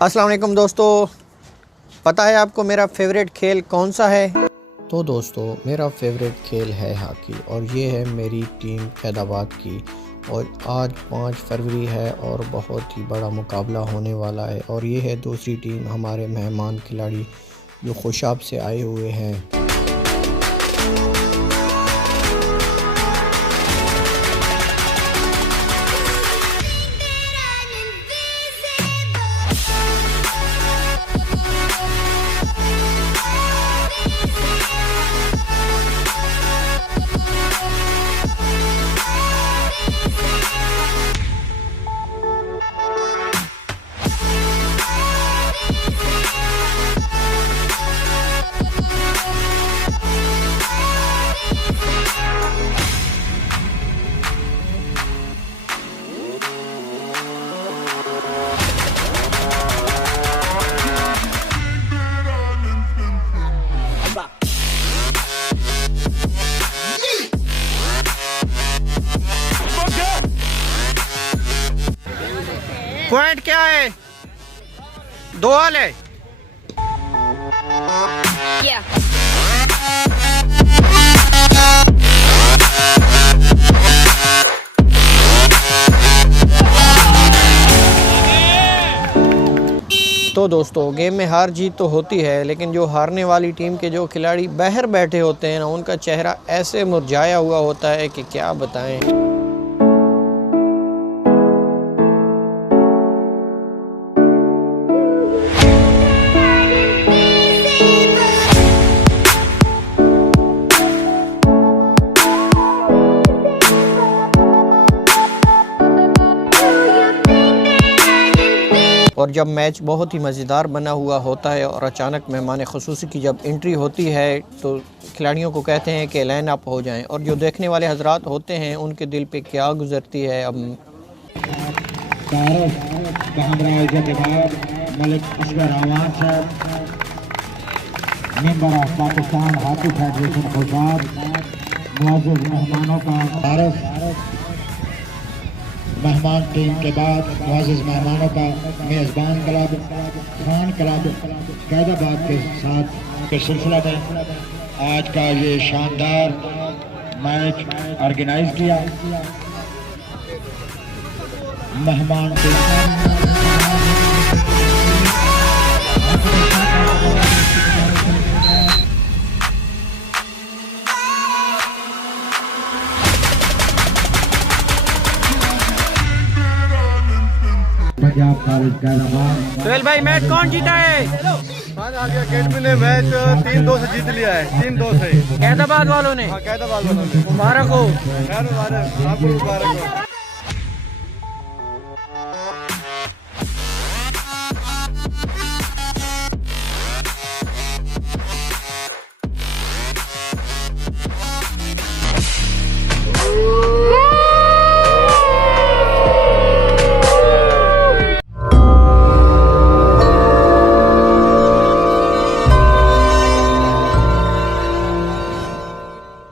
अस्सलाम वालेकुम दोस्तों, पता है आपको मेरा फेवरेट खेल कौन सा है? तो दोस्तों मेरा फेवरेट खेल है हॉकी और ये है मेरी टीम फैदाबाद की। और आज 5 फरवरी है और बहुत ही बड़ा मुकाबला होने वाला है। और ये है दूसरी टीम, हमारे मेहमान खिलाड़ी जो खुशाब से आए हुए हैं। पॉइंट क्या है? 2 ऑल है। तो दोस्तों गेम में हार जीत तो होती है, लेकिन जो हारने वाली टीम के जो खिलाड़ी बाहर बैठे होते हैं ना, उनका चेहरा ऐसे मुरझाया हुआ होता है कि क्या बताएं। और जब मैच बहुत ही मज़ेदार बना हुआ होता है और अचानक मेहमान ख़ुसूसी की जब एंट्री होती है तो खिलाड़ियों को कहते हैं कि लाइन अप हो जाएं। और जो देखने वाले हजरात होते हैं उनके दिल पे क्या गुजरती है। अब member of Pakistan hockey federation Khushab, मुआज़्ज़िज़ मेहमानों का मेहमान टीम के बाद मुआज़्ज़िज़ मेहमानों का मेज़बान क्लब खान क्लब फैदाबाद के साथ के सिलसिला में आज का ये शानदार मैच ऑर्गेनाइज किया। मेहमान टीम सोहेल भाई, मैच कौन जीता है? अकेडमी ने मैच 3-2 से जीत लिया है। 3-2 से कैदाबाद वालों ने। कैदाबाद वालों ने। मुबारक हो। आपको मुबारक हो।